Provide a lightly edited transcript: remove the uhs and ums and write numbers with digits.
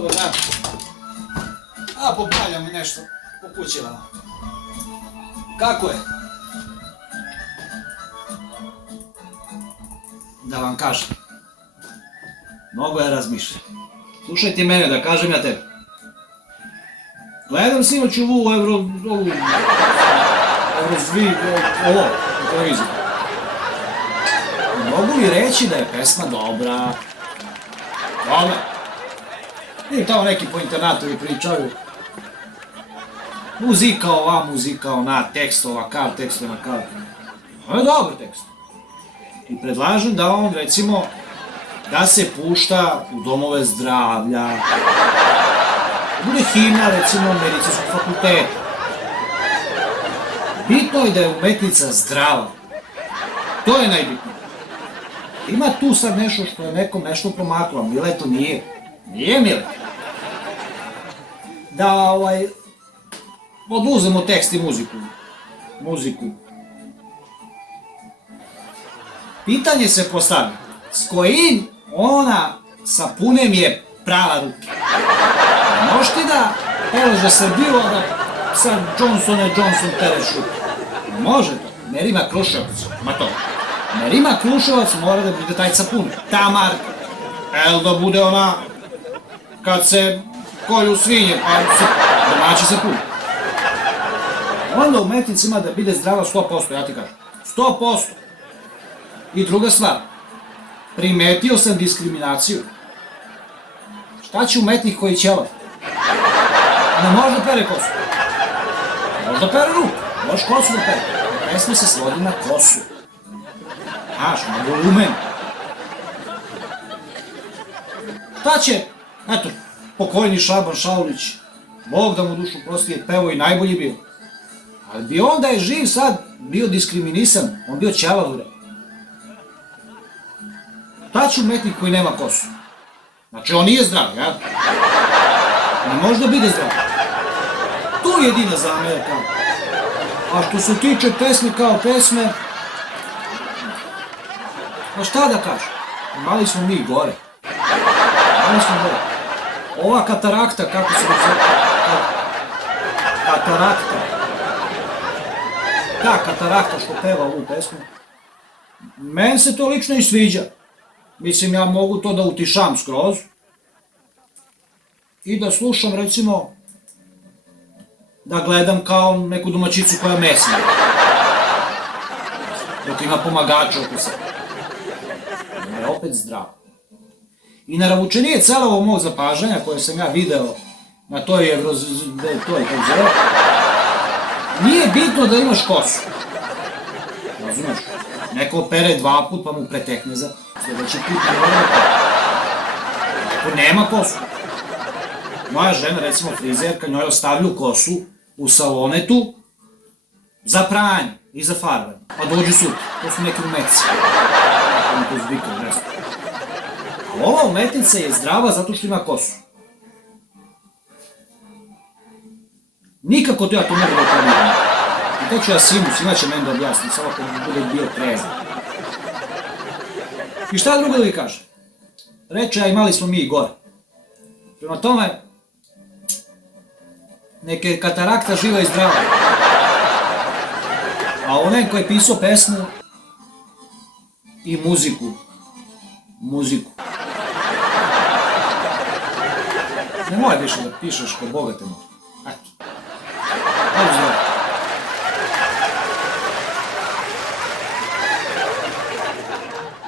Dobar dan. A, popravljamo nešto po kućima. Kako je? Da vam kažem. Mnogo ja razmišljam. Slušajte mene da kažem ja tebi. Gledam sinoć ovu ovo, na televiziji. Mogu li reći da je pesma dobra? Dobra. I tamo neki po internetu pričaju. Muzika ova, muzika ona, tekst ovakav, tekst onakav. Ovo je dobar tekst. I predlažem da on, recimo, da se pušta u domove zdravlja. Bude himna, recimo, medicinskog fakulteta. Bitno je da je umetnica zdrava. To je najbitnije. Ima tu sad nešto što je nekom nešto promaklo, a Mile to nije. Nije Mile. Da, oduzemo tekst i muziku. Pitanje se postavlja, s kojim ona sapunem je prava ruke? Možeš ti da pevaš za Srbiju, a da sad Johnson pereš ruke? Može to. Merima Kruševac, ma to. Merima Kruševac mora da bude taj sapun, ta marka. El da bude ona kad se kolju svinje, pa se domaći sapun. Onda umetnica ima da bude zdrava 100%, ja ti kažem. 100%. I druga stvar, primetio sam diskriminaciju. Šta će umetnik koji ćelav? Ne može da pere kosu. Može da pere ruku, može kosu da pere. Pesma se svodi na kosu. Znaš, na volumen. Šta će, eto, pokojni Šaban Šaulić, Bog da mu dušu prosti, je pevao i najbolji bio. Ali bi on da je živ sad bio diskriminisan, on bio ćelav. Šta će umetnik koji nema kosu? Znači, on nije zdrav, ja? Ne može da bude zdrav. To je jedina zamerka. A što se tiče pesme kao pesme, pa šta da kažem? Mali smo mi gore. Ova katarakta, kako se zove? Katarakta. Ta katarakta što peva ovu pesmu. Meni se to lično i sviđa. Mislim, ja mogu to da utišam skroz i da slušam, recimo, da gledam kao neku domaćicu koja mesna. Dok ima pomagača oko sebe. Ona je opet zdrava. I naravučenije celo ovo mog zapažanja koje sam ja video na toj nije bitno da imaš kosu. Razumeš? Neko opere 2 put pa mu pretekne za sljedeći put. Ako nema kosu. Moja žena, recimo frizerka, njoj ostavlju kosu u salonetu za pranje i za farbanje. Pa dođu sutra. To su neki umetci. A ova umetnica je zdrava zato što ima kosu. Nikako to ja to mogu da promijenim. I to ću ja svima će meni da objasnim, samo kad bude bio trezan. I šta drugo da vi kažem? Reče, a imali smo mi i gore. Prema tome, neke katarakta živa i zdrava. A onaj koji je pisao pesmu i muziku. Nemoj više da pišeš kod bogate mu. Eto.